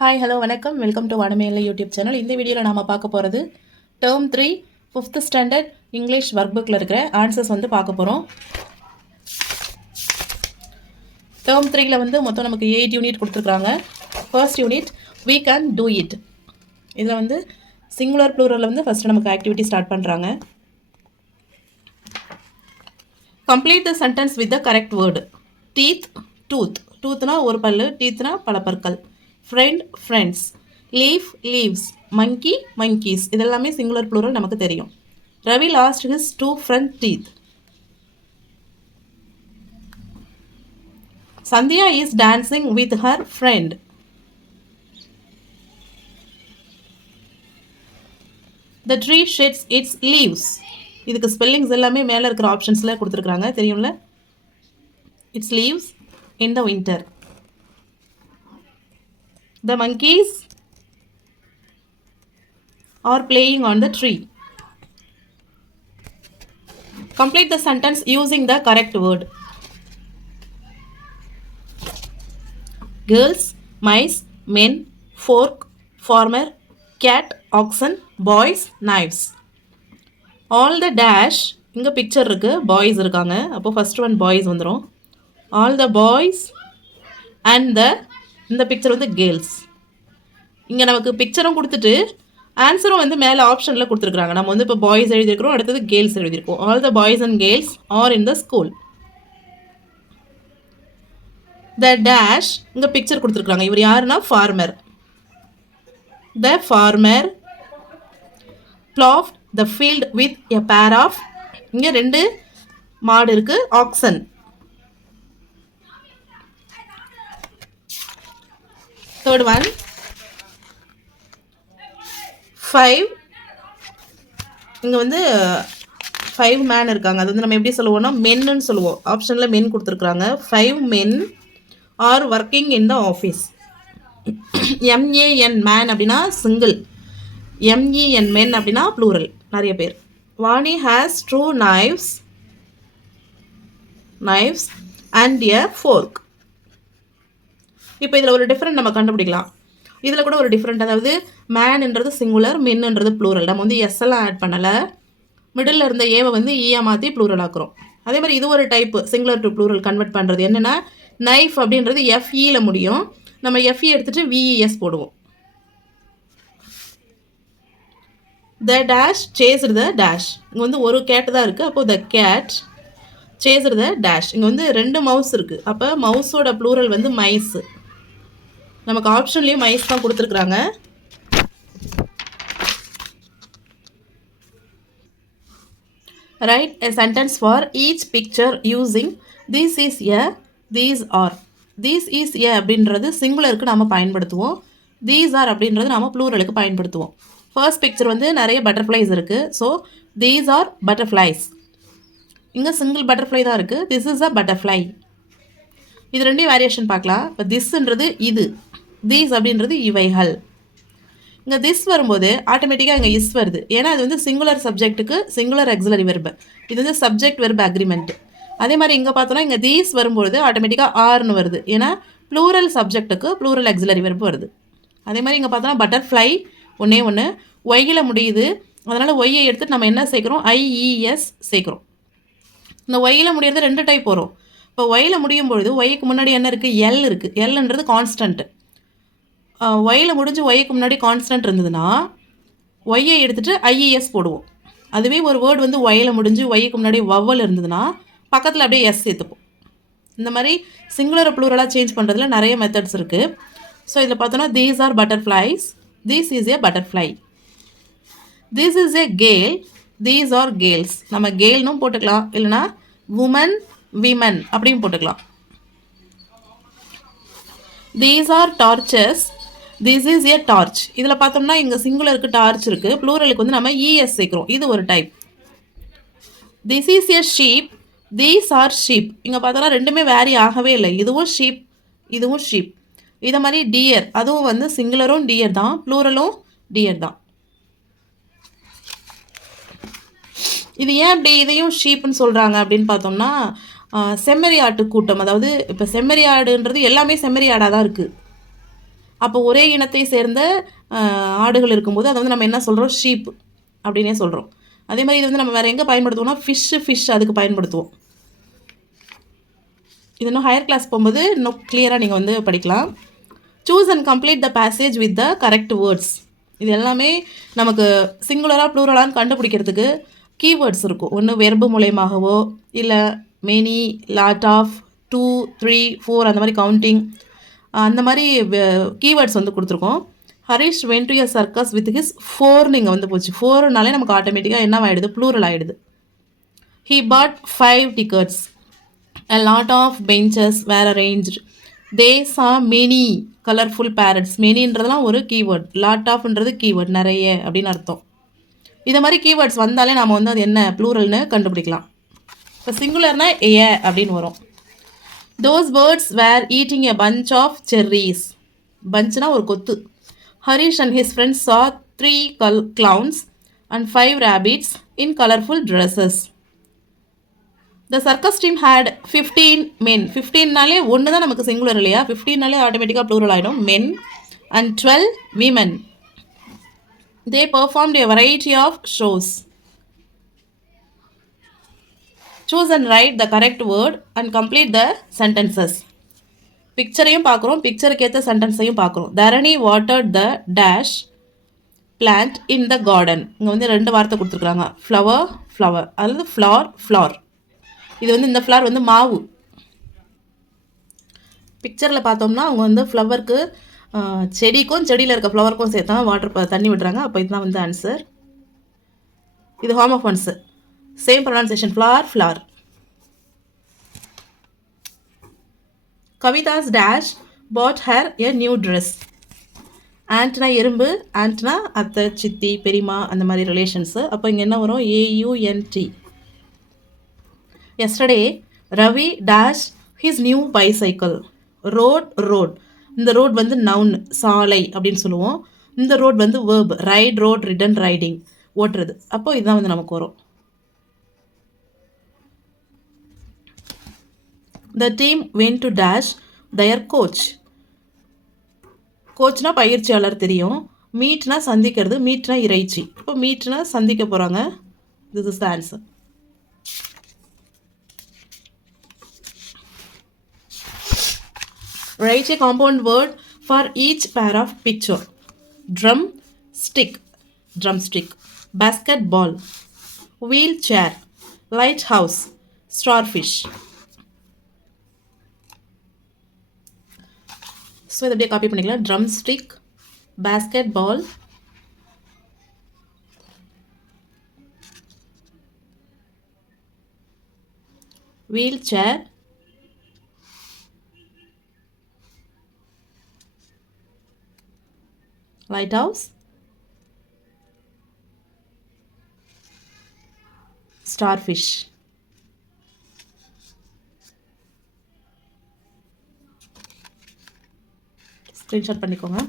Hi hello வணக்கம் welcome to வடமேல YouTube channel. இந்த வீடியோவில் நாம் பார்க்க போகிறது term 3 5th standard English work புக்கில் இருக்கிற ஆன்சர்ஸ் வந்து பார்க்க போகிறோம். டேர்ம் 3ல் வந்து மொத்தம் நமக்கு 8 யூனிட் கொடுத்துருக்குறாங்க. First unit we can do it. இதில் வந்து சிங்குலர் ப்ளூரலில் வந்து ஃபஸ்ட்டு நமக்கு ஆக்டிவிட்டி ஸ்டார்ட் பண்ணுறாங்க. Complete the sentence with the correct word. Teeth tooth, டூத்னா ஒரு பல்லு, டீத்னா பல பற்கள். Friend friends, leaf leaves, monkey monkeys, இதெல்லாமே சிங்குலர் ப்ளூரல் நமக்கு தெரியும். Ravi lost his 2 front teeth. Sandhya is dancing with her friend. The tree sheds its leaves. இதுக்கு ஸ்பெல்லிங்ஸ் எல்லாமே மேலே இருக்கிற ஆப்ஷன்ஸில் கொடுத்துருக்குறாங்க, தெரியும்ல. Its leaves in the winter. The monkeys are playing on the tree. Complete the sentence using the correct word. Girls, mice, men, fork, farmer, cat, oxen, boys, knives. All the dash, இங்கே picture இருக்கு, boys இருக்காங்க, அப்போ first one boys வந்துடும். All the boys and the, இந்த picture வந்து girls. இங்கே நமக்கு பிக்சரும் கொடுத்துட்டு ஆன்சரும் வந்து மேலே ஆப்ஷனில் கொடுத்துருக்குறாங்க. நம்ம வந்து இப்போ பாய்ஸ் எழுதியிருக்கிறோம், அடுத்தது கேர்ள்ஸ் எழுதியிருக்கோம். All the boys and girls are in the school. The dash, இங்கே பிக்சர் கொடுத்துருக்குறாங்க. இவர் யாருன்னா farmer. The farmer ploughed the field with a pair of, இங்கே 2 மாடு இருக்கு, ஆக்சன். தேர்ட் ஒன் 5, இங்கே வந்து 5 மேன் இருக்காங்க. அது வந்து நம்ம எப்படி சொல்லுவோம்னா மென்னு சொல்லுவோம். ஆப்ஷனில் மென் கொடுத்துருக்குறாங்க. 5 men are working in the office. MAN man அப்படின்னா சிங்கிள், MEN மென் அப்படின்னா ப்ளூரல், நிறைய பேர். Vani has 2 knives and a fork. இப்போ இதில் ஒரு டிஃப்ரெண்ட் நம்ம கண்டுபிடிக்கலாம். இதில் கூட ஒரு டிஃப்ரெண்ட், அதாவது மேன்ன்றது சிங்குலர், மென்ன்றது ப்ளூரல். நம்ம வந்து எஸ் எல்லாம் ஆட் பண்ணலை, மிடில் இருந்த ஏவை வந்து ஈயா மாற்றி ப்ளூரல் ஆக்குறோம். அதே மாதிரி இது ஒரு type singular to plural convert பண்ணுறது. என்னென்னா நைஃப் அப்படின்றது FEயில் முடியும், நம்ம FE எடுத்துகிட்டு VES போடுவோம். The dash chased the dash, இங்கே வந்து ஒரு கேட் தான் இருக்குது, அப்போது த கேட் சேஸ்டு த டேஷ். இங்கே வந்து 2 மவுஸ் இருக்குது, அப்போ மவுஸோட ப்ளூரல் வந்து மைஸு. நமக்கு ஆப்ஷன்லேயும் மைஸ் தான் கொடுத்துருக்குறாங்க. Right a sentence for each picture using this is a, these are. These is a அப்படின்றது சிங்குலருக்கு நாம் பயன்படுத்துவோம், தீஸ் ஆர் அப்படின்றது நாம் ப்ளூரலுக்கு பயன்படுத்துவோம். ஃபர்ஸ்ட் பிக்சர் வந்து நிறைய பட்டர்ஃப்ளைஸ் இருக்குது, ஸோ தீஸ் ஆர் பட்டர்ஃப்ளைஸ். இங்கே சிங்கிள் பட்டர்ஃப்ளை தான் இருக்குது, திஸ் இஸ் அ பட்டர்ஃப்ளை. இது 2 வேரியேஷன் பார்க்கலாம். இப்போ திஸ்ன்றது இது, தீஸ் அப்படின்றது இவைகள். இங்கே திஸ் வரும்போது ஆட்டோமேட்டிக்காக இங்கே இஸ் வருது, ஏன்னா அது வந்து சிங்குலர் சப்ஜெக்ட்டுக்கு சிங்குலர் எக்ஸிலரி வெர்பு, இது வந்து சப்ஜெக்ட் வெர்பு அக்ரிமெண்ட். அதே மாதிரி இங்கே பார்த்தோன்னா இங்கே தீஸ் வரும்போது ஆட்டோமேட்டிக்காக ஆர்னு வருது, ஏன்னா ப்ளூரல் சப்ஜெக்ட்டுக்கு ப்ளூரல் எக்ஸிலரி வெர்பு வருது. அதே மாதிரி இங்கே பார்த்தோன்னா பட்டர்ஃப்ளை ஒன்றே ஒன்று ஒய்யில் முடியுது, அதனால் ஒய்யை எடுத்துகிட்டு நம்ம என்ன சேர்க்குறோம், IES சேர்க்குறோம். இந்த ஒய்யில் முடியறது 2 டைப் வரும். இப்போ ஒய்யில் முடியும் பொழுது ஒய்க்கு முன்னாடி என்ன இருக்குது, எல் இருக்குது. எல்ன்றது கான்ஸ்டன்ட். ஒய்யில் முடிஞ்சு ஒய்க்கு முன்னாடி கான்ஸ்டன்ட் இருந்ததுன்னா ஒய்யை எடுத்துகிட்டு IES போடுவோம். அதுவே ஒரு வேர்டு வந்து ஒய்யில் முடிஞ்சு ஒய்க்கு முன்னாடி வவ்வல் இருந்ததுன்னா பக்கத்தில் அப்படியே எஸ் சேர்த்துப்போம். இந்த மாதிரி சிங்குலர் ப்ளூரலாக சேஞ்ச் பண்ணுறதுல நிறைய மெத்தட்ஸ் இருக்குது. ஸோ இதில் பார்த்தோன்னா these are butterflies, this is a butterfly. This is a girl, these are girls. நம்ம கேல்னும் போட்டுக்கலாம், இல்லைனா உமன் விமன் அப்படியும் போட்டுக்கலாம். These are torches, this is a torch. இதில் பார்த்தோம்னா இங்கே சிங்குலருக்கு டார்ச் இருக்குது, ப்ளூரலுக்கு வந்து நம்ம ES சேர்க்குறோம், இது ஒரு type. This is A sheep, these are sheep. இங்கே பார்த்தோன்னா 2மே வேரி ஆகவே இல்லை, இதுவும் ஷீப் இதுவும் ஷீப். இதை மாதிரி டியர், அதுவும் வந்து சிங்குலரும் டியர் தான், ப்ளூரலும் டியர் தான். இது ஏன் அப்படி இதையும் ஷீப்னு சொல்கிறாங்க அப்படின்னு பார்த்தோம்னா செம்மறி ஆட்டு கூட்டம், அதாவது இப்போ செம்மறி ஆடுன்றது எல்லாமே செம்மறி ஆடாக தான் இருக்குது. அப்போ ஒரே இனத்தை சேர்ந்த ஆடுகள் இருக்கும்போது அதை வந்து நம்ம என்ன சொல்கிறோம், ஷீப் அப்படின்னே சொல்கிறோம். அதே மாதிரி இது வந்து நம்ம வேறு எங்கே பயன்படுத்துவோம்னா ஃபிஷ் அதுக்கு பயன்படுத்துவோம். இது இன்னும் ஹையர் கிளாஸ் போகும்போது இன்னும் கிளியராக நீங்கள் வந்து படிக்கலாம். Choose and complete the passage with the correct words. இது எல்லாமே நமக்கு சிங்குலராக ப்ளூரலான்னு கண்டுபிடிக்கிறதுக்கு கீவேர்ட்ஸ் இருக்கும். ஒன்று வெர்பு மூலயமாகவோ இல்லை மெனி, லாட் ஆஃப், 2, 3, 4 அந்த மாதிரி கவுண்டிங் அந்த மாதிரி கீவேர்ட்ஸ் வந்து கொடுத்துருக்கோம். Harish went to a circus with his 4 இங்கே வந்து போச்சு. 4னாலே நமக்கு ஆட்டோமேட்டிக்காக என்ன ஆகிடுது, ப்ளூரல் ஆகிடுது. He pot 5 tickets. A lot of benches were arranged. They saw many colorful parrots. மெனின்றதுலாம் ஒரு கீவேர்ட், லாட் ஆஃப்ன்றது கீவேர்ட், நிறைய அப்படின்னு அர்த்தம். இதை மாதிரி கீவேர்ட்ஸ் வந்தாலே நாம் வந்து அது என்ன ப்ளூரல்னு கண்டுபிடிக்கலாம். இப்போ சிங்குலர்னா ஏ அப்படின்னு வரும். Those birds were eating a bunch of cherries. பஞ்ச்னா ஒரு கொத்து. Harish and his friends saw 3 clowns and 5 rabbits in colorful dresses. The circus team had 15 men. 15நாலே ஒன்று தான் நமக்கு சிங்குலர் இல்லையா, 15நாலே ஆட்டோமேட்டிக்காக ப்ளூரல் ஆகிடும். மென் and 12 women. They performed a variety of shows. Choose and write the correct word and complete the sentences. பிக்சரையும் பார்க்குறோம், பிக்சருக்கு ஏற்ற சென்டென்ஸையும் பார்க்குறோம். Dharani watered the dash plant in the garden. இங்கே வந்து 2 வார்த்தை கொடுத்துருக்குறாங்க, ஃப்ளவர் அல்லது ஃப்ளார். இது வந்து இந்த ஃப்ளவர் வந்து மாவு. பிக்சரில் பார்த்தோம்னா அவங்க வந்து ஃப்ளவருக்கு செடிக்கும் செடியில் இருக்க ஃப்ளவருக்கும் சேர்த்தா தண்ணி விடுறாங்க. அப்போ இதுதான் வந்து ஆன்சர். இது homophones, same pronunciation, flower. Kavitha's dash bought her a new dress. ஆண்ட்னா எறும்பு, ஆண்ட்னா அத்தை, சித்தி, பெரியமா அந்த மாதிரி ரிலேஷன்ஸு. அப்போ இங்கே என்ன வரும், AUNT. Yesterday, Ravi dashed his new bicycle. Road. இந்த ரோட் வந்து நவுன், சாலை அப்படின்னு சொல்லுவோம். இந்த ரோட் வந்து verb, ride, rode, ridden, riding, ஓட்டுறது. அப்போ இதுதான் வந்து நமக்கு வரும். The team went to dash their coach. கோச்னா பயிற்சியாளர் தெரியும். மீட்னா சந்திக்கிறது, மீட்னா இறைச்சி. இப்போ மீட்னா சந்திக்க போகிறாங்க. This is the answer. Write a compound word for each pair of picture. Drumstick, basketball, wheelchair, lighthouse, starfish. So இதை அப்படியே காப்பி பண்ணிக்கலாம். Drumstick, basketball, wheel chair, light house, starfish. Screenshot பண்ணிக்கோங்க.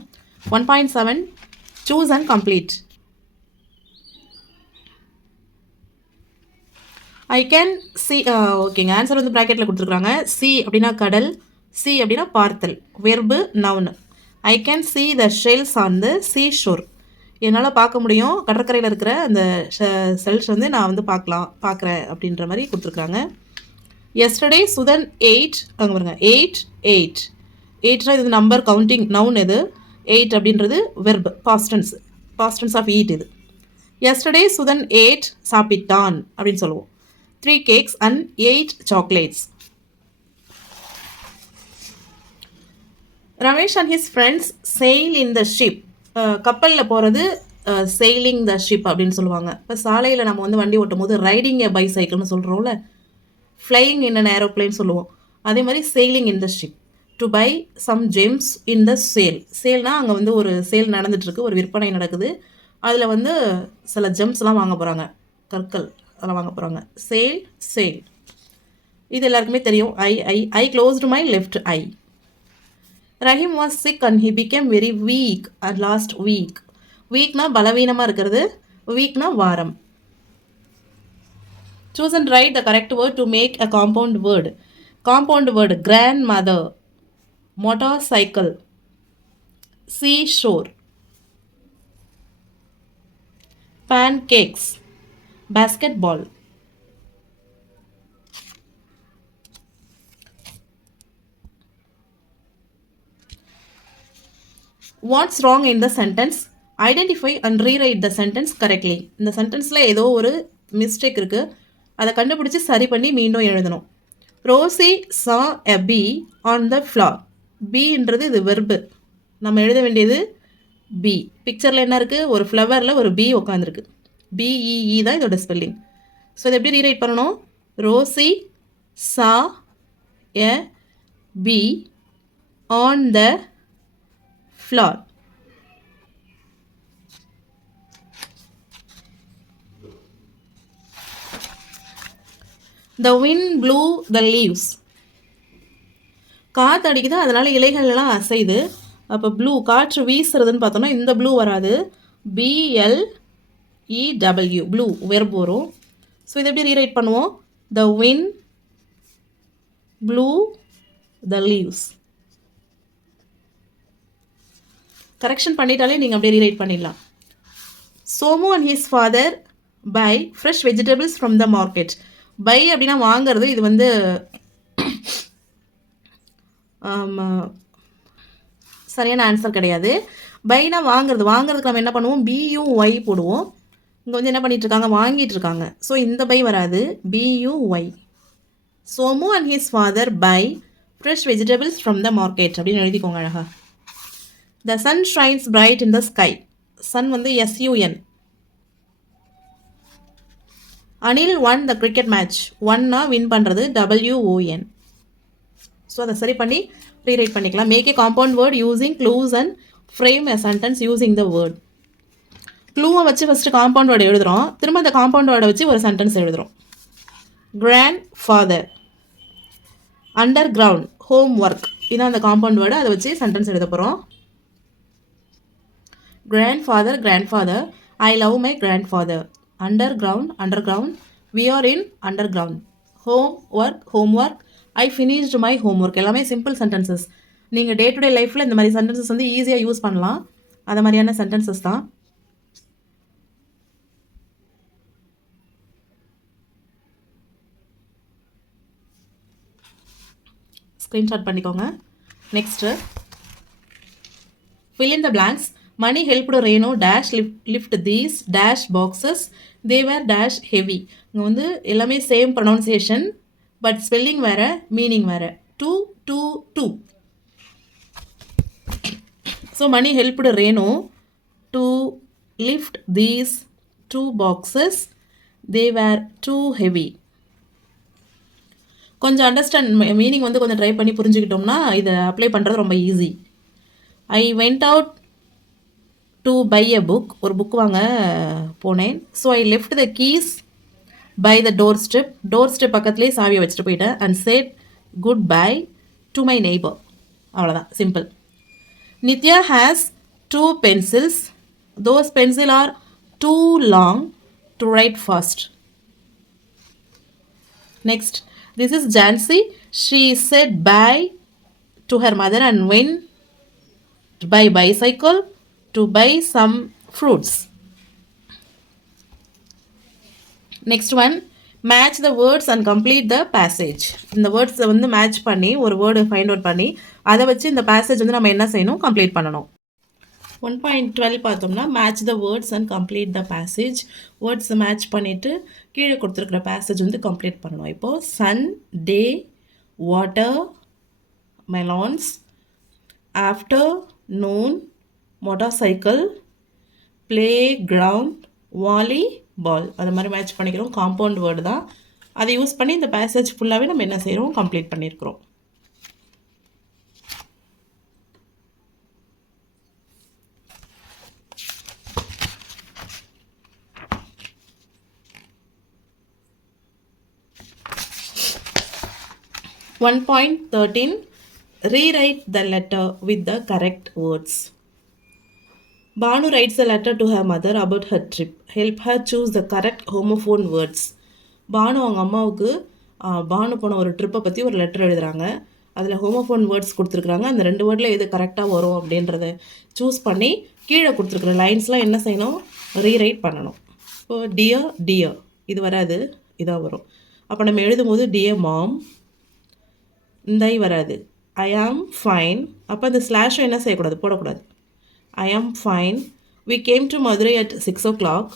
1.7 choose and complete. I can see, ஓகேங்க. Answer வந்து ப்ராக்கெட்டில் கொடுத்துருக்குறாங்க. Sea அப்படின்னா கடல், சி அப்படின்னா பார்த்தல், verb noun. I can see the shells on the sea shore. என்னால் பார்க்க முடியும், கடற்கரையில் இருக்கிற அந்த ஷெல்ஸ் வந்து நான் வந்து பார்க்குறேன் அப்படின்ற மாதிரி கொடுத்துருக்குறாங்க. எஸ்டர்டே சுதன் 8, அங்கே பாருங்க 8. 8னா இது நம்பர், கவுண்டிங், நவுன். இது 8 அப்படின்றது வெர்ப், பாஸ்டன்ஸ் ஆஃப் ஈட். இது எஸ்டர்டே சுதன் 8 சாப்பிட்டான் அப்படின்னு சொல்லுவோம். 3 cakes and 8 chocolates. Ramesh and his friends sail in the ship. கப்பலில் போகிறது sailing the ship அப்படின்னு சொல்லுவாங்க. இப்போ சாலையில் நம்ம வந்து வண்டி ஓட்டும் போது ரைடிங் எ பைசைக்கிள்னு சொல்கிறோம்ல, ஃப்ளையிங் இன் அன் ஏரோப்ளைன் சொல்லுவோம். அதே மாதிரி sailing in the ship. To buy some gems in the சேல்னால் அங்கே வந்து ஒரு சேல் நடந்துகிட்ருக்கு, ஒரு விற்பனை நடக்குது. அதில் வந்து சில ஜெம்ஸ்லாம் வாங்க போகிறாங்க, கற்கள் அதெல்லாம் வாங்க போகிறாங்க. சேல் இது எல்லாருக்குமே தெரியும். I closed my left eye. Rahim was sick and he became very weak at last week. வீக்னா பலவீனமாக இருக்கிறது, வீக்னா வாரம். Choose and write the correct word to make a compound word. Compound word grand mother, motorcycle, seashore, pancakes, basketball. What's wrong in the sentence? Identify and rewrite the sentence correctly. இந்த சென்டென்ஸில் ஏதோ ஒரு mistake இருக்குது, அதை கண்டுபிடிச்சி சரி பண்ணி மீண்டும் எழுதணும். Rosie saw a bee on the floor. பீன்றது இது வெர்பு, நம்ம எழுத வேண்டியது பி. பிக்சரில் என்ன இருக்குது, ஒரு ஃப்ளவரில் ஒரு பி உட்காந்துருக்கு. பிஇஇ தான் இதோட ஸ்பெல்லிங். ஸோ இதை எப்படி ரீரைட் பண்ணணும்? Rosie saw a bee on the floor. The wind blew the leaves. காற்று அடிக்குது, அதனால் இலைகள் எல்லாம் அசைது. அப்போ ப்ளூ காற்று வீசுறதுன்னு பார்த்தோம்னா இந்த ப்ளூ வராது, BLEW ப்ளூ வெர்ப் வரும். ஸோ இதை எப்படி ரீரைட் பண்ணுவோம்? The wind blew the leaves. Correction பண்ணிட்டாலே நீங்கள் அப்படியே ரீரைட் பண்ணிடலாம். Somu and his father buy fresh vegetables from the market. Buy அப்படின்னா வாங்கிறது, இது வந்து சரியான ஆன்சர் கிடையாது. பைனா வாங்குறதுக்கு நம்ம என்ன பண்ணுவோம்? BUY போடுவோம். இங்கே வந்து என்ன பண்ணிகிட்ருக்காங்க? வாங்கிட்டுருக்காங்க. ஸோ இந்த பை வராது, BUY. Somu and his father buy fresh vegetables from the market அப்படின்னு எழுதிக்கோங்க அழகா. The sun shines bright in the sky. Sun வந்து SUN. Anil won the cricket match. ஒன்னா வின் பண்ணுறது, WON. ஸோ அதை சரி பண்ணி ரீரைட் பண்ணிக்கலாம். Make a compound word using clues and frame a sentence using the word. க்ளூவை வச்சு ஃபஸ்ட்டு காம்பவுண்ட் வேர்டு எழுதுகிறோம், திரும்ப அந்த காம்பவுண்ட் வேர்டை வச்சு ஒரு சென்டென்ஸ் எழுதுகிறோம். Grandfather, underground, homework, இதான் அந்த காம்பவுண்ட் வேர்டு, அதை வச்சு சென்டென்ஸ் எழுத போகிறோம். grandfather, I love my grandfather. Underground, we are in underground. homework, I finished my homework. எல்லாமே சிம்பிள் சென்டென்சஸ். நீங்கள் டே டு டே லைஃப்பில் இந்த மாதிரி சென்டென்சஸ் வந்து ஈஸியாக யூஸ் பண்ணலாம். அது மாதிரியான சென்டென்சஸ் தான். ஸ்க்ரீன்ஷாட் பண்ணிக்கோங்க. Next fill in the blanks. Money helped Reno dash lift these dash boxes. They were dash heavy. இங்கே வந்து எல்லாமே சேம் ப்ரொனவுன்சியேஷன், பட் ஸ்பெல்லிங் வேறு, மீனிங் வேறு. 2. So Mani helped Reno to lift these 2 boxes. They were too heavy. கொஞ்சம் understand meaning வந்து கொஞ்சம் try பண்ணி புரிஞ்சுக்கிட்டோம்னா இதை அப்ளை பண்ணுறது ரொம்ப easy. I went out to buy a book. ஒரு புக் வாங்க போனேன். So I left the keys by the doorstep. பக்கத்துலேயே சாவியை வச்சுட்டு போயிட்டேன். And said goodbye to my neighbor. அவ்வளோதான், simple. Nithya has 2 pencils. Those pencils are too long to write fast. Next, this is Jancy. She said bye to her mother and went by bicycle to buy some fruits. Next one, match the words and complete the passage. இந்த வேர்ட்ஸை வந்து match பண்ணி ஒரு word find out பண்ணி அதை வச்சு இந்த passage வந்து நம்ம என்ன செய்யணும்? கம்ப்ளீட் பண்ணணும். 1.12 பார்த்தோம்னா match the words and complete the passage. வேர்ட்ஸை மேட்ச் பண்ணிவிட்டு கீழே கொடுத்துருக்குற பேசேஜ் வந்து கம்ப்ளீட் பண்ணணும். இப்போது sun, day, water, melons, after, noon, motorcycle, play ground, volley ball. அது மாதிரி மேட்ச் பண்ணிக்கிறோம். காம்பவுண்ட் வேர்டு தான், அதை யூஸ் பண்ணி இந்த பேசேஜ் ஃபுல்லாகவே நம்ம என்ன செய்கிறோம்? கம்ப்ளீட் பண்ணியிருக்கிறோம். (1.13) Rewrite the letter with the correct words. Banu writes a letter to her mother about her trip. Help her choose the correct homophone words. Banu அவங்க அம்மாவுக்கு பானு போன ஒரு ட்ரிப்பை பற்றி ஒரு லெட்டர் எழுதுகிறாங்க. அதில் ஹோமோஃபோன் வேர்ட்ஸ் கொடுத்துருக்குறாங்க. அந்த 2 வேர்டில் எது கரெக்டாக வரும் அப்படின்றத சூஸ் பண்ணி கீழே கொடுத்துருக்குற லைன்ஸ்லாம் என்ன செய்யணும், ரீரைட் பண்ணணும். இப்போ டியர் டியர் இது வராது, இதாக வரும். அப்போ நம்ம எழுதும்போது டியர் மாம், இந்த ஐ வராது. ஐ ஆம் ஃபைன். அப்போ அந்த ஸ்லாஷும் என்ன செய்யக்கூடாது, போடக்கூடாது. I am fine. We came to Madurai at 6 o'clock.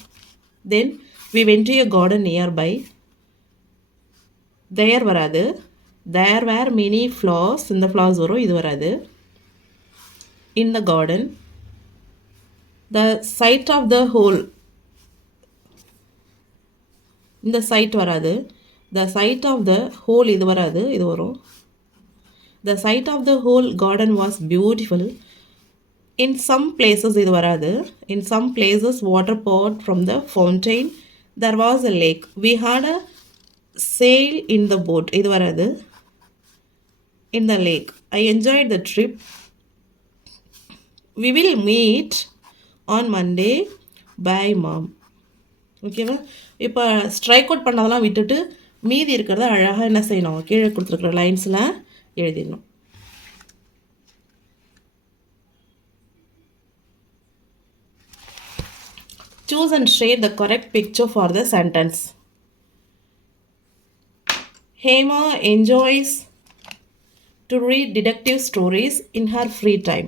Then we went to a garden nearby. There வராது. There were many flowers. இந்த flowers வரும், இது வராது. In the garden. The sight of the whole. இந்த sight வராது. The sight of the whole இது வராது, இது வரும். The sight of the whole garden was beautiful. In some places இது வராது. In some places water poured from the fountain. There was a lake. We had a sail in the boat. இது வராது. In the lake. I enjoyed the trip. We will meet on Monday. Bye mom. ஓகேவா? இப்போ strike out பண்ணதெல்லாம் விட்டுட்டு மீதி இருக்கிறத அழகாக என்ன செய்யணும், கீழே கொடுத்துருக்குற லைன்ஸில் எழுதிடணும். Choose and shade the correct picture for the sentence. Hema enjoys to read detective stories in her free time.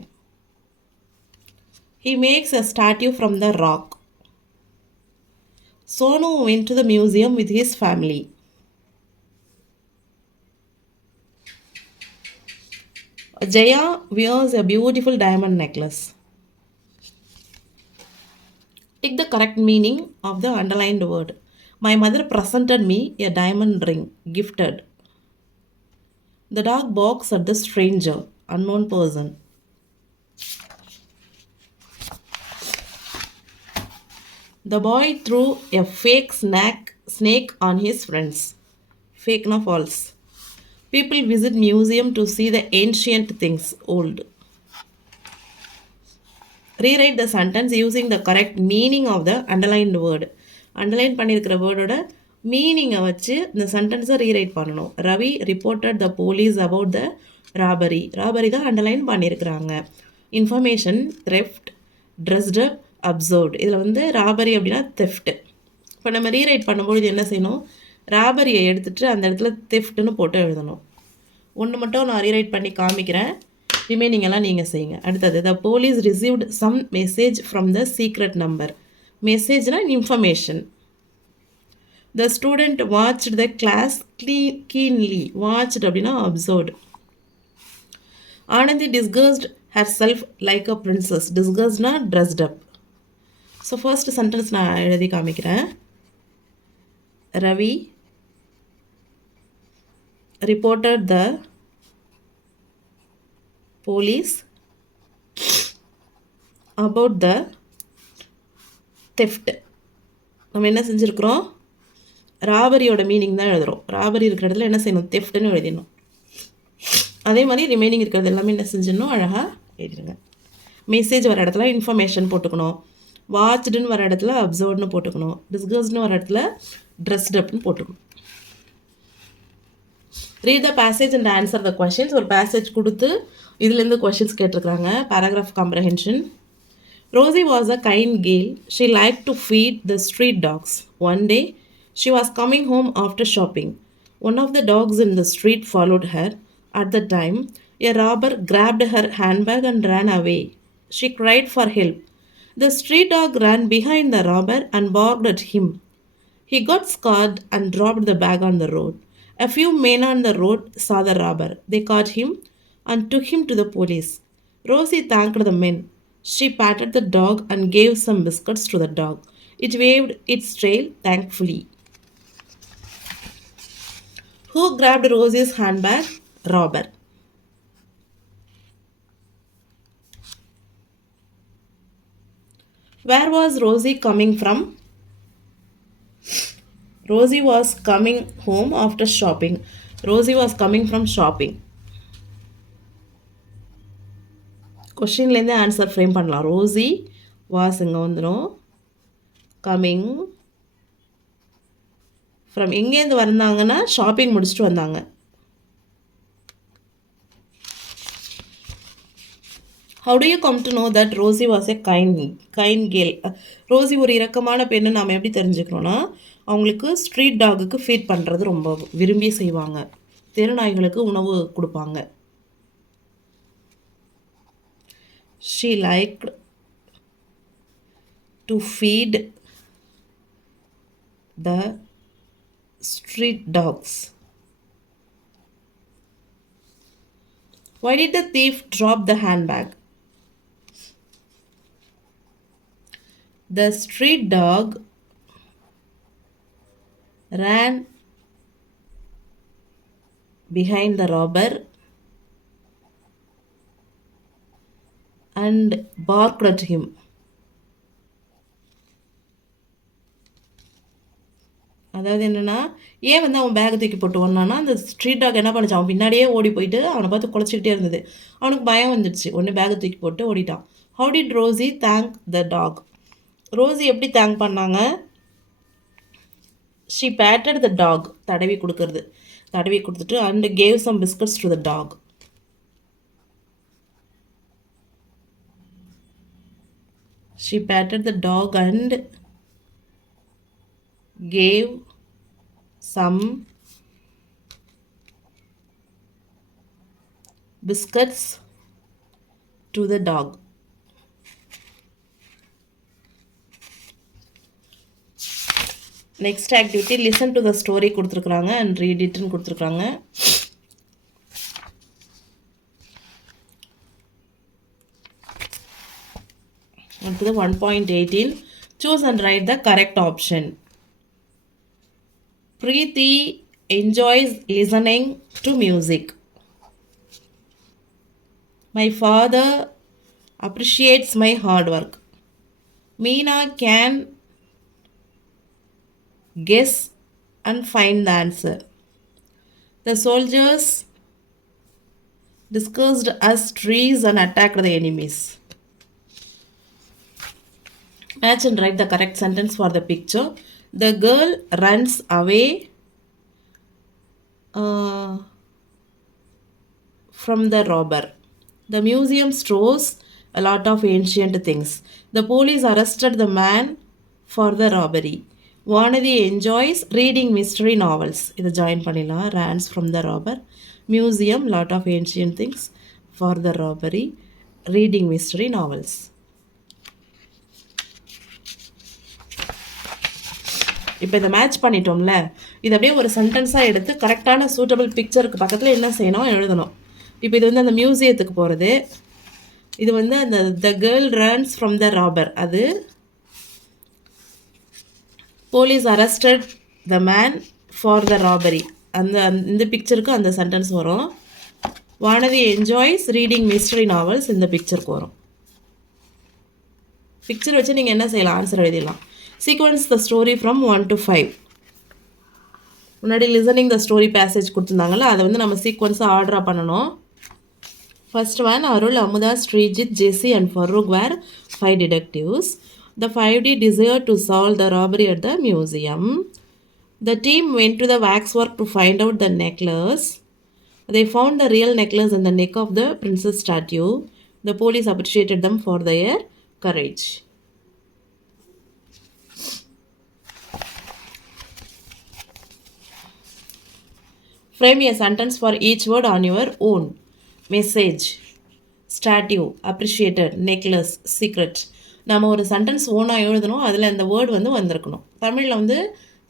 He makes a statue from the rock. Sonu went to the museum with his family. Jaya wears a beautiful diamond necklace. Take the correct meaning of the underlined word. My mother presented me a diamond ring, gifted. The dog barks at the stranger, unknown person. The boy threw a fake snake on his friends. Fake na false. People visit museum to see the ancient things, old. Rewrite the sentence using the correct meaning of the underlined word. Underline பண்ணியிருக்கிற வேர்டோட மீனிங்கை வச்சு இந்த சென்டென்ஸை rewrite பண்ணணும். Ravi reported the police about the robbery. Robbery தான் underline பண்ணியிருக்கிறாங்க. Information, theft, dressed up, observed. இதில் வந்து robbery அப்படின்னா theft. இப்போ நம்ம ரீரைட் பண்ணும்பொழுது என்ன செய்யணும், ராபரியை எடுத்துகிட்டு அந்த இடத்துல தெஃப்ட்னு போட்டு எழுதணும். ஒன்று மட்டும் நான் ரீரைட் பண்ணி காமிக்கிறேன், ரிமைனிங் எல்லாம் நீங்கள் செய்யுங்க. அடுத்தது, the police received some message from the secret number. மெசேஜ்னா information. The student watched the class keenly. Watched அப்படின்னா observed. Anandhi disguised herself like a princess. டிஸ்கஸ்ட்னா dressed up. So first sentence நான் எழுதி காமிக்கிறேன். Ravi reported the police about the theft. நம்ம என்ன செஞ்சுருக்கிறோம், ராபரியோட meaning தான் எழுதுகிறோம். ராபரி இருக்கிற இடத்துல என்ன செய்யணும், தெஃப்ட்னு எழுதிடணும். அதே மாதிரி ரிமைனிங் இருக்கிறது எல்லாமே என்ன செஞ்சிடணும், அழகாக எழுதிடுங்க. மெசேஜ் வர இடத்துல இன்ஃபர்மேஷன் போட்டுக்கணும். வாட்ச்டுன்னு வர இடத்துல அப்சர்வ்டுன்னு போட்டுக்கணும். டிஸ்கஸ்ட்னு வர இடத்துல ட்ரெஸ்ட் அப்னு போட்டுக்கணும். Read the passage and answer the questions. ஒரு பேசேஜ் கொடுத்து இதுலேருந்து கொஷின்ஸ் கேட்டிருக்கிறாங்க. Paragraph comprehension. Rosie was a kind girl. She liked to feed the street dogs. One day, she was coming home after shopping. One of the dogs in the street followed her. At the time, a robber grabbed her handbag and ran away. She cried for help. The street dog ran behind the robber and barked at him. He got scared and dropped the bag on the road. A few men on the road saw the robber. They caught him and took him to the police. Rosie thanked the men. She patted the dog and gave some biscuits to the dog. It waved its tail thankfully. Who grabbed Rosie's handbag? Robber. Where was Rosie coming from? Rosie was coming home after shopping. Rosie was coming from shopping. கொஷின்லேருந்தே answer frame பண்ணலாம். Rosy was இங்கே வந்துடும். Coming from எங்கேருந்து வந்தாங்கன்னா shopping முடிச்சுட்டு வந்தாங்க. How do you come to know that Rosie was a kind girl? Rosie ஒரு இரக்கமான பெண்ணு நாம் எப்படி தெரிஞ்சுக்கிறோன்னா அவங்களுக்கு ஸ்ட்ரீட் டாகுக்கு ஃபீட் பண்ணுறது ரொம்ப விரும்பி செய்வாங்க. தெருநாய்களுக்கு உணவு கொடுப்பாங்க. She liked to feed the street dogs. Why did the thief drop the handbag? The street dog ran behind the robber and barked at him. அதாவது என்னென்னா ஏன் வந்து அவன் பேக் தூக்கி போட்டு ஓடனான்னா அந்த ஸ்ட்ரீட் டாக் என்ன பண்ணிச்சு, அவன் பின்னாடியே ஓடி போயிட்டு அவனை பார்த்து குலைச்சிக்கிட்டே இருந்தது. அவனுக்கு பயம் வந்துடுச்சு. ஒன்று பேக்கை தூக்கி போட்டு ஓடிட்டான். How did Rosie thank the dog? Rosie எப்படி தேங்க் பண்ணாங்க? ஷீ பேட்டட் த டாக், தடவி கொடுத்துட்டு and gave some biscuits to the dog. She patted the dog and gave some biscuits to the dog. Next activity, listen to the story கொடுத்துருக்குறாங்க and read itன்னு கொடுத்துருக்குறாங்க. அடுத்தது 1.18, choose and write the correct option. Preeti enjoys listening to music. My father appreciates my hard work. Meena can guess and find the answer. The soldiers discussed as trees and attacked the enemies. Match and write the correct sentence for the picture. The girl runs away from the robber. The museum stores a lot of ancient things. The police arrested the man for the robbery. Vanadi enjoys reading mystery novels. இதை join பண்ணிடலாம். Runs from the robber. Museum, lot of ancient things. For the robbery, reading mystery novels. இப்போ இதை match பண்ணிட்டோம்ல, இது அப்படியே ஒரு சென்டென்ஸாக எடுத்து கரெக்டான suitable பிக்சருக்கு பக்கத்தில் என்ன செய்யணும் எழுதணும். இப்போ இது வந்து அந்த மியூசியத்துக்கு போகிறது. இது வந்து அந்த the girl runs from the robber, அது police arrested the man for the robbery, இந்த பிக்சருக்கு அந்த சென்டென்ஸ் வரும். Vanathi enjoys reading mystery novels இந்த பிக்சருக்கு வரும். பிக்சர் வச்சு நீங்கள் என்ன செய்யலாம், ஆன்சர் எழுதிடலாம். Sequence the story from 1 to 5. முன்னாடி லிசனிங் த ஸ்டோரி பேசேஜ் கொடுத்துருந்தாங்கல்ல, அதை வந்து நம்ம சீக்வன்ஸாக ஆர்டராக பண்ணணும். First one, Arul, Amudha, Srijith, Jessy and Farook were 5 detectives. The 5D desired to solve the robbery at the museum. The team went to the waxwork to find out the necklace. They found the real necklace in the neck of the princess statue. The police appreciated them for their courage. Frame a sentence for each word on your own. Message, statue, appreciated, necklace, secret. நம்ம ஒரு sentence ஓனாக எழுதணும். அதில் அந்த word வந்து வந்திருக்கணும். தமிழில் வந்து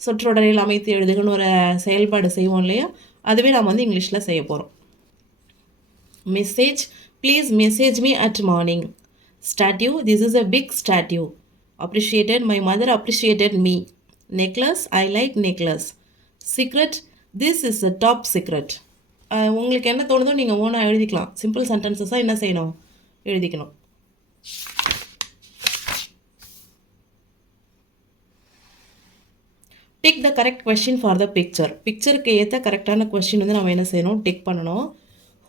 சொற்றொடரில் அமைத்து எழுதுகன்னு ஒரு செயல்பாடு செய்வோம் இல்லையா, அதுவே நம்ம வந்து இங்கிலீஷில் செய்ய போகிறோம். Message, please message me at morning. Statue, this is a big statue. Appreciated, my mother appreciated me. Necklace, I like necklace. Secret, this is a top secret. உங்களுக்கு என்ன தோணுதோ நீங்கள் ஓனாக எழுதிக்கலாம். சிம்பிள் சென்டென்சஸாக என்ன செய்யணும், எழுதிக்கணும். Tick the correct question for the picture. பிக்சருக்கு ஏற்ற கரெக்டான கொஸ்டின் வந்து நம்ம என்ன செய்யணும், டிக் பண்ணணும்.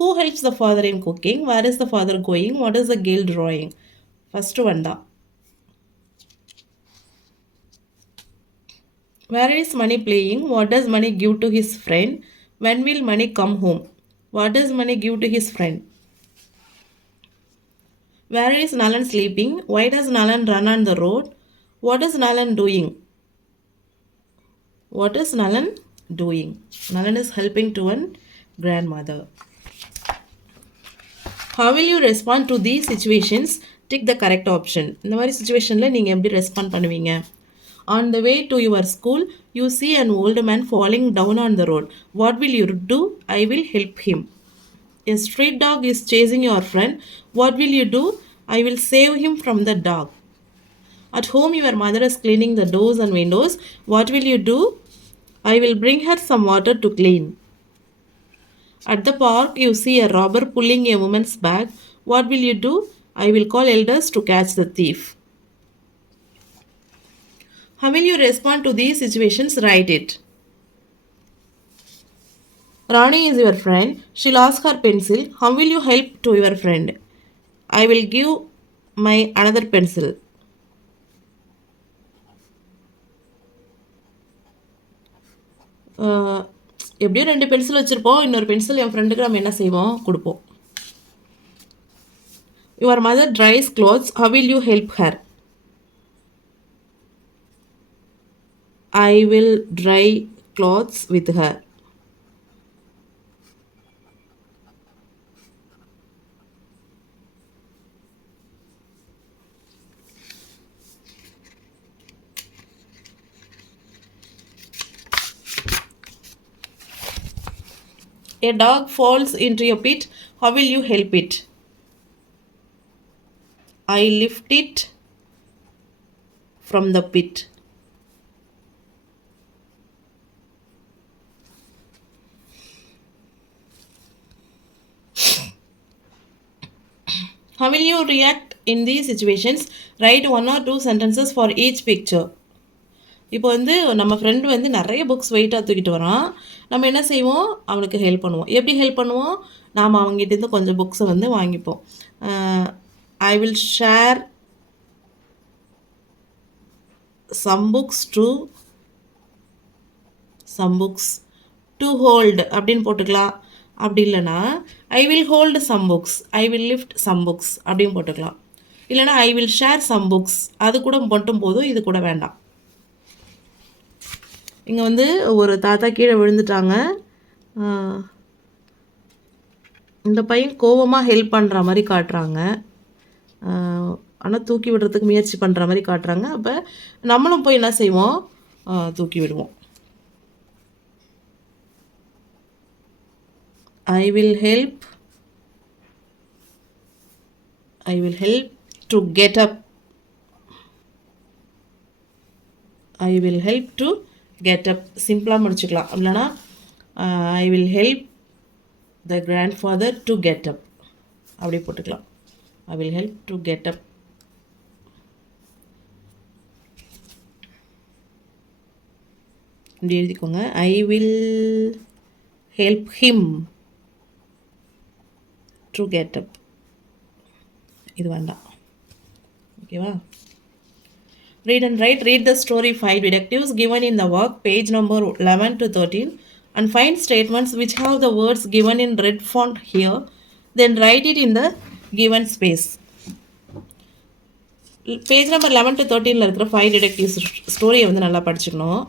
Who helps the father in cooking? Where is the father going? What is the girl drawing? First one தான். Where is Mani playing? What does Mani give to his friend? when will money come home? What does money give to his friend? Where is Nalan sleeping? Why does Nalan run on the road? What is Nalan doing? What is Nalan doing? Nalan is helping to one grandmother. How will you respond to these situations? Tick the correct option. இந்த மாதிரி சுச்சுவேஷனில் நீங்கள் எப்படி respond பண்ணுவீங்க? On the way to your school, you see an old man falling down on the road. What will you do? I will help him. A street dog is chasing your friend. What will you do? I will save him from the dog. At home, your mother is cleaning the doors and windows. What will you do? I will bring her some water to clean. At the park, you see a robber pulling a woman's bag. What will you do? I will call elders to catch the thief. How will you respond to these situations? Write it. Rani is your friend. She lost her pencil. How will you help to your friend? I will give my another pencil. எப்படியும் 2 pencil வச்சுருப்போம். இன்னொரு pencil என் ஃப்ரெண்டுக்கு நம்ம என்ன செய்வோம்? கொடுப்போம். Your mother dries clothes. How will you help her? I will dry clothes with her. A dog falls into a pit. How will you help it? I lift it from the pit. How will you react in these situations? Write 1 or 2 sentences for each picture. இப்போ வந்து நம்ம friend வந்து நிறைய books வெயிட்டாக தூக்கிட்டு வரான். நம்ம என்ன செய்வோம்? அவனுக்கு ஹெல்ப் பண்ணுவோம். எப்படி ஹெல்ப் பண்ணுவோம்? நாம் அவங்ககிட்டேருந்து கொஞ்சம் புக்ஸை வந்து வாங்கிப்போம். I will share some books to hold அப்படின்னு போட்டுக்கலாம். அப்படி இல்லைனா I will hold some books, I will lift some books அப்படின்னு போட்டுக்கலாம். இல்லைனா I will share some books, அது கூட மட்டும் போதும், இது கூட வேண்டாம். இங்கே வந்து ஒரு தாத்தா கீழே விழுந்துட்டாங்க. இந்த பையன் கோவமாக ஹெல்ப் பண்ணுற மாதிரி காட்டுறாங்க. ஆனால் தூக்கி விடுறதுக்கு முயற்சி பண்ணுற மாதிரி காட்டுறாங்க. அப்போ நம்மளும் போய் என்ன செய்வோம்? தூக்கி விடுவோம். I will help to get up. I will help to get up. சிம்பிளாக முடிச்சுக்கலாம். இல்லைனா I will help the grandfather to get up அப்படி போட்டுக்கலாம். I will help to get up. இப்படி எழுதிக்கோங்க. I will help him to get up. இது வேண்டாம். ஓகேவா? Read and write. Read the story 5 detectives given in the work, page number 11 to 13, and find statements which have the words given in red font here. Then write it in the given space. Page number 11 to 13 இருக்கிற 5 detectives ஸ்டோரியை வந்து நல்லா படிச்சுக்கணும்.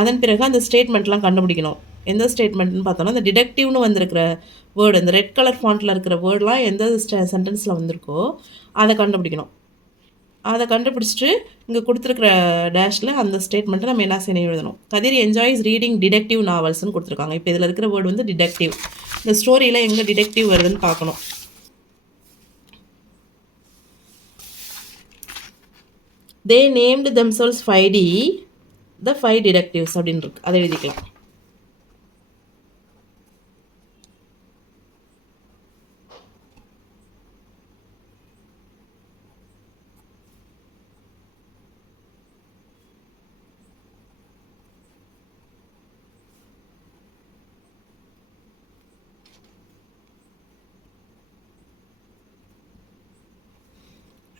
அதன் பிறகு அந்த ஸ்டேட்மெண்ட்லாம் கண்டுபிடிக்கணும். எந்த ஸ்டேட்மெண்ட்னு பார்த்தோன்னா அந்த டிடெக்டிவ்னு வந்திருக்கிற வேர்டு, இந்த ரெட் கலர் ஃபாண்ட்டில் இருக்கிற வேர்டெலாம் எந்த சென்டென்ஸில் வந்திருக்கோ அதை கண்டுபிடிக்கணும். அதை கண்டுபிடிச்சிட்டு இங்கே கொடுத்துருக்குற டேஷில் அந்த ஸ்டேட்மெண்ட்டை நம்ம என்ன செய்ய எழுதணும். கதிர் என்ஜாய்ஸ் ரீடிங் டிடெக்டிவ் நாவல்ஸ்னு கொடுத்துருக்காங்க. இப்போ இதில் இருக்கிற வேர்டு வந்து டிடெக்டிவ். இந்த ஸ்டோரியில் எங்கே டிடெக்டிவ் வருதுன்னு பார்க்கணும். They named themselves 5D, the 5 detectives அப்படின்னு இருக்கு. அதை எழுதிக்கலாம்.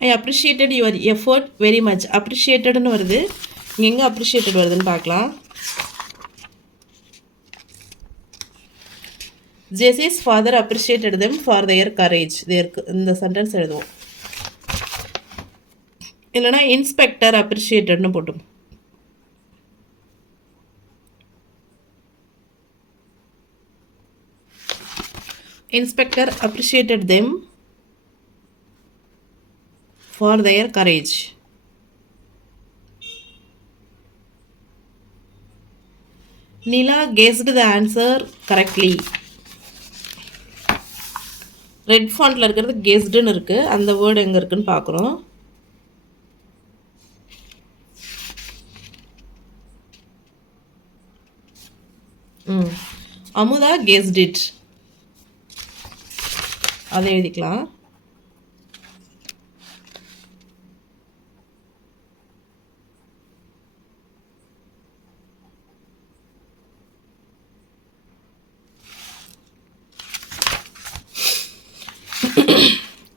I appreciated your effort very much. அப்ரிஷியேட்டட்னு வருது. இங்கே எங்கே அப்ரிஷியேட்டட் வருதுன்னு பார்க்கலாம். Jessy's father appreciated them for their courage. இந்த சென்டென்ஸ் எழுதுவோம். இல்லைனா இன்ஸ்பெக்டர் அப்ரிஷியேட்டட்னு போட்டும். Inspector appreciated them for their courage. Nila guessed the answer correctly. Red ஃபாண்ட்டில் இருக்கிறது கெஸ்டுன்னு இருக்குது. அந்த வேர்டு எங்கே இருக்குன்னு பார்க்குறோம். அமுதா கெஸ்ட் இட், அதை எழுதிக்கலாம்.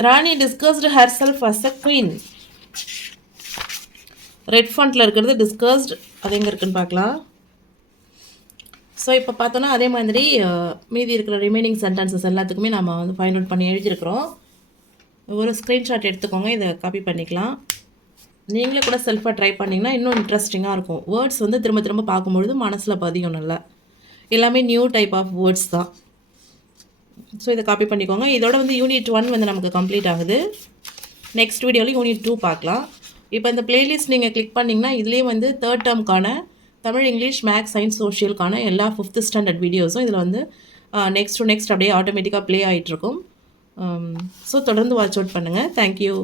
Rani disguised herself as a queen. Red ஃபாண்ட்டில் இருக்கிறது டிஸ்கஸ்டு, அது எங்கே இருக்குன்னு பார்க்கலாம். ஸோ இப்போ பார்த்தோன்னா அதே மாதிரி மீதி இருக்கிற ரிமைனிங் சென்டென்சஸ் எல்லாத்துக்குமே நம்ம வந்து ஃபைண்ட் அவுட் பண்ணி எழுதியிருக்கிறோம். ஒரு ஸ்க்ரீன்ஷாட் எடுத்துக்கோங்க, இதை காப்பி பண்ணிக்கலாம். நீங்களே கூட செல்ஃபாக ட்ரை பண்ணிங்கன்னா இன்னும் இன்ட்ரெஸ்டிங்காக இருக்கும். வேர்ட்ஸ் வந்து திரும்ப திரும்ப பார்க்கும்பொழுது மனசில் பதியும் நல்லா. எல்லாமே நியூ டைப் ஆஃப் வேர்ட்ஸ் தான். ஸோ இதை காப்பி பண்ணிக்கோங்க. இதோட வந்து யூனிட் 1 வந்து நமக்கு கம்ப்ளீட் ஆகுது. நெக்ஸ்ட் வீடியோவில் யூனிட் 2 பார்க்கலாம். இப்போ இந்த பிளேலிஸ்ட் நீங்கள் கிளிக் பண்ணிங்கன்னா இதுலேயே வந்து 3rd டேர்முக்கான தமிழ், இங்கிலீஷ், மேக்ஸ், சயின்ஸ், சோஷியலுக்கான எல்லா 5th ஸ்டாண்டர்ட் வீடியோஸும் இதில் வந்து நெக்ஸ்ட் அப்படியே ஆட்டோமேட்டிக்காக ப்ளே ஆகிட்டுருக்கும். ஸோ தொடர்ந்து வாட்ச் அவுட் பண்ணுங்கள். தேங்க்யூ.